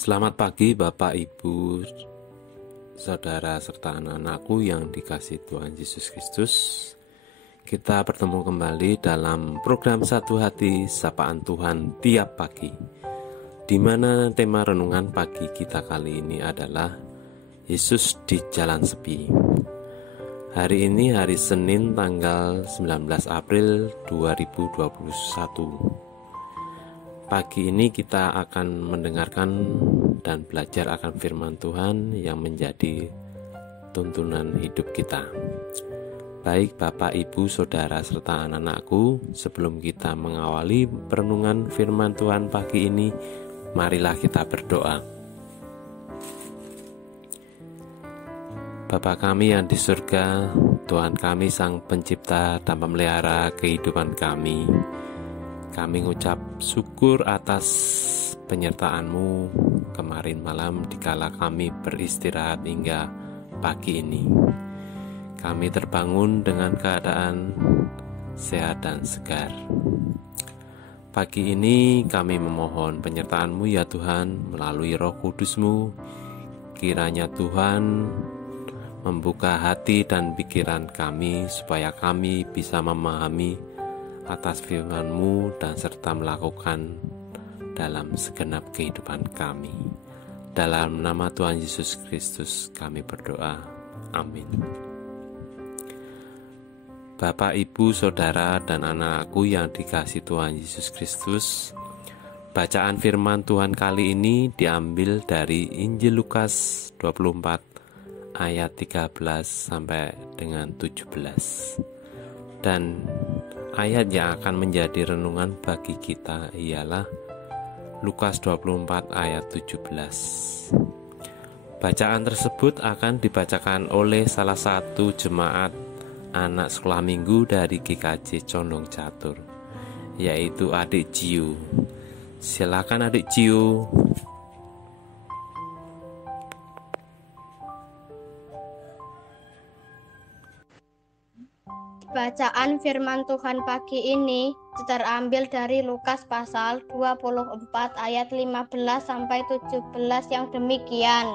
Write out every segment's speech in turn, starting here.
Selamat pagi Bapak, Ibu, Saudara, serta anak-anakku yang dikasihi Tuhan Yesus Kristus. Kita bertemu kembali dalam program Satu Hati Sapaan Tuhan tiap pagi, di mana tema renungan pagi kita kali ini adalah Yesus di Jalan Sepi. Hari ini hari Senin tanggal 19 April 2021. Pagi ini kita akan mendengarkan dan belajar akan firman Tuhan yang menjadi tuntunan hidup kita. Baik Bapak, Ibu, Saudara, serta anak-anakku, sebelum kita mengawali perenungan firman Tuhan pagi ini, marilah kita berdoa. Bapa kami yang di surga, Tuhan kami Sang Pencipta dan Pemelihara kehidupan kami, kami mengucap syukur atas penyertaan-Mu kemarin malam dikala kami beristirahat hingga pagi ini. Kami terbangun dengan keadaan sehat dan segar. Pagi ini kami memohon penyertaan-Mu ya Tuhan melalui Roh Kudus-Mu. Kiranya Tuhan membuka hati dan pikiran kami supaya kami bisa memahami atas firman-Mu dan serta melakukan dalam segenap kehidupan kami. Dalam nama Tuhan Yesus Kristus kami berdoa. Amin. Bapak, Ibu, Saudara, dan anakku yang dikasihi Tuhan Yesus Kristus, bacaan firman Tuhan kali ini diambil dari Injil Lukas 24 ayat 13 sampai dengan 17. Dan ayat yang akan menjadi renungan bagi kita ialah Lukas 24 ayat 17. Bacaan tersebut akan dibacakan oleh salah satu jemaat anak sekolah minggu dari GKJ Condong Catur, yaitu Adik Ciu. Silakan Adik Ciu. Bacaan firman Tuhan pagi ini terambil dari Lukas pasal 24 ayat 15 sampai 17 yang demikian.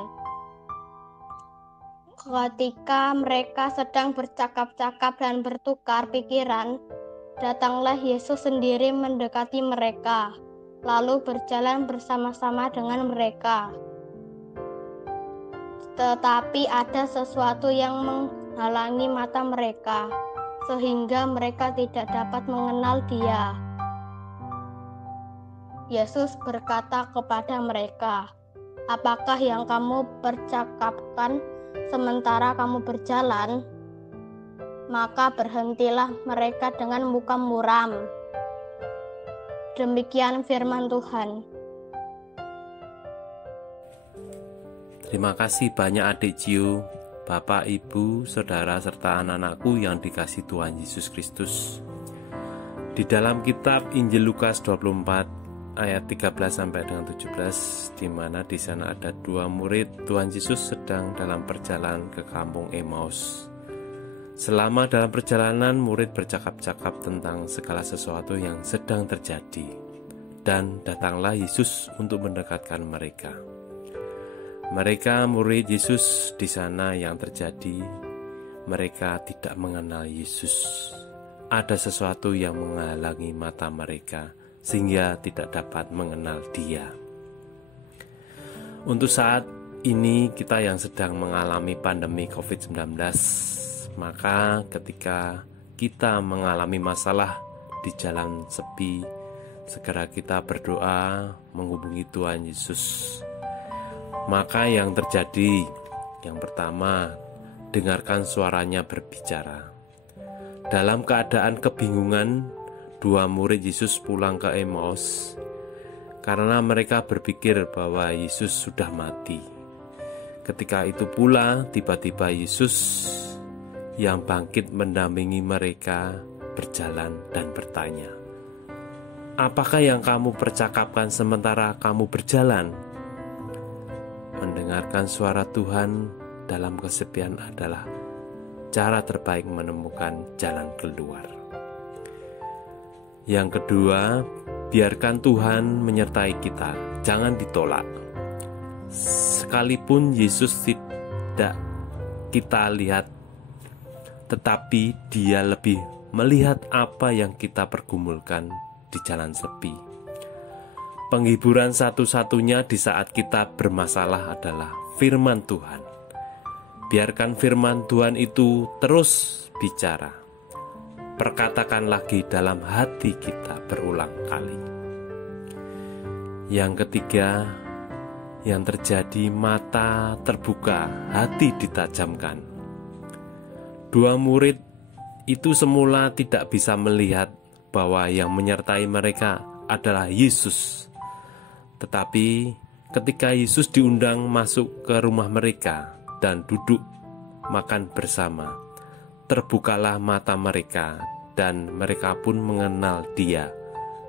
Ketika mereka sedang bercakap-cakap dan bertukar pikiran, datanglah Yesus sendiri mendekati mereka, lalu berjalan bersama-sama dengan mereka. Tetapi ada sesuatu yang menghalangi mata mereka, sehingga mereka tidak dapat mengenal Dia. Yesus berkata kepada mereka, "Apakah yang kamu percakapkan sementara kamu berjalan?" Maka berhentilah mereka dengan muka muram. Demikian firman Tuhan. Terima kasih banyak Adik Ciu. Bapak, Ibu, Saudara, serta anak-anakku yang dikasihi Tuhan Yesus Kristus. Di dalam kitab Injil Lukas 24 ayat 13 sampai dengan 17, di mana di sana ada dua murid Tuhan Yesus sedang dalam perjalanan ke kampung Emmaus. Selama dalam perjalanan, murid bercakap-cakap tentang segala sesuatu yang sedang terjadi, dan datanglah Yesus untuk mendekatkan mereka. Mereka murid Yesus di sana yang terjadi, mereka tidak mengenal Yesus. Ada sesuatu yang menghalangi mata mereka sehingga tidak dapat mengenal Dia. Untuk saat ini kita yang sedang mengalami pandemi COVID-19, maka ketika kita mengalami masalah di jalan sepi, segera kita berdoa menghubungi Tuhan Yesus. Maka yang terjadi, yang pertama, dengarkan suaranya berbicara. Dalam keadaan kebingungan, dua murid Yesus pulang ke Emmaus karena mereka berpikir bahwa Yesus sudah mati. Ketika itu pula, tiba-tiba Yesus yang bangkit mendampingi mereka berjalan dan bertanya, "Apakah yang kamu percakapkan sementara kamu berjalan?" Mendengarkan suara Tuhan dalam kesepian adalah cara terbaik menemukan jalan keluar. Yang kedua, biarkan Tuhan menyertai kita, jangan ditolak. Sekalipun Yesus tidak kita lihat, tetapi Dia lebih melihat apa yang kita pergumulkan di jalan sepi. Penghiburan satu-satunya di saat kita bermasalah adalah firman Tuhan. Biarkan firman Tuhan itu terus bicara. Perkatakan lagi dalam hati kita berulang kali. Yang ketiga, yang terjadi mata terbuka, hati ditajamkan. Dua murid itu semula tidak bisa melihat bahwa yang menyertai mereka adalah Yesus. Tetapi ketika Yesus diundang masuk ke rumah mereka dan duduk makan bersama, terbukalah mata mereka dan mereka pun mengenal Dia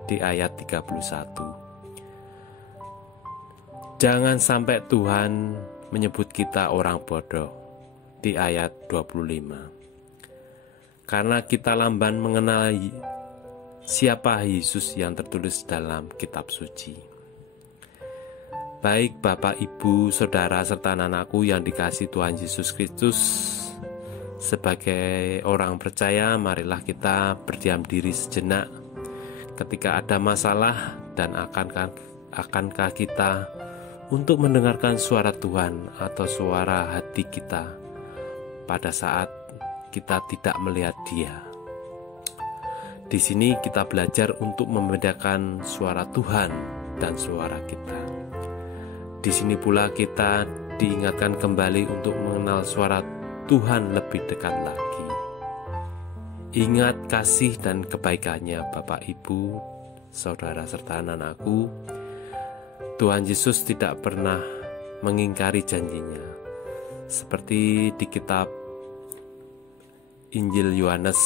di ayat 31. Jangan sampai Tuhan menyebut kita orang bodoh di ayat 25. Karena kita lamban mengenal siapa Yesus yang tertulis dalam kitab suci. Baik Bapak, Ibu, Saudara, serta anakku yang dikasihi Tuhan Yesus Kristus, sebagai orang percaya, marilah kita berdiam diri sejenak ketika ada masalah, dan akankah kita untuk mendengarkan suara Tuhan atau suara hati kita pada saat kita tidak melihat Dia. Di sini kita belajar untuk membedakan suara Tuhan dan suara kita. Di sini pula kita diingatkan kembali untuk mengenal suara Tuhan lebih dekat lagi. Ingat kasih dan kebaikannya Bapak, Ibu, Saudara, serta anak-anakku. Tuhan Yesus tidak pernah mengingkari janjinya. Seperti di kitab Injil Yohanes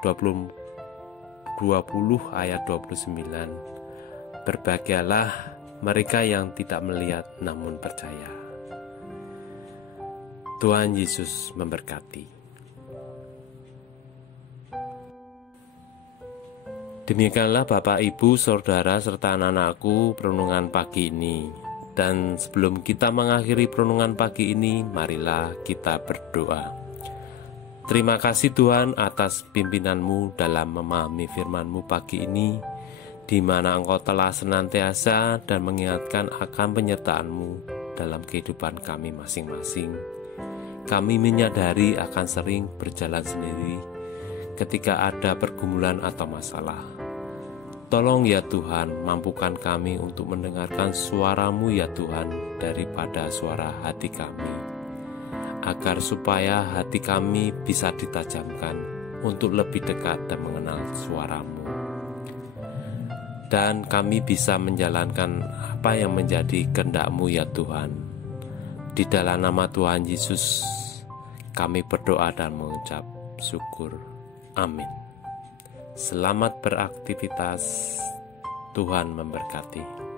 20 ayat 29. Berbahagialah mereka yang tidak melihat namun percaya. Tuhan Yesus memberkati. Demikianlah Bapak, Ibu, Saudara, serta anak-anakku perenungan pagi ini. Dan sebelum kita mengakhiri perenungan pagi ini, marilah kita berdoa. Terima kasih Tuhan atas pimpinanmu dalam memahami firman-Mu pagi ini, di mana Engkau telah senantiasa dan mengingatkan akan penyertaan-Mu dalam kehidupan kami masing-masing. Kami menyadari akan sering berjalan sendiri ketika ada pergumulan atau masalah. Tolong ya Tuhan, mampukan kami untuk mendengarkan suara-Mu ya Tuhan daripada suara hati kami, agar supaya hati kami bisa ditajamkan untuk lebih dekat dan mengenal suara-Mu. Dan kami bisa menjalankan apa yang menjadi kehendak-Mu ya Tuhan. Di dalam nama Tuhan Yesus kami berdoa dan mengucap syukur. Amin. Selamat beraktivitas. Tuhan memberkati.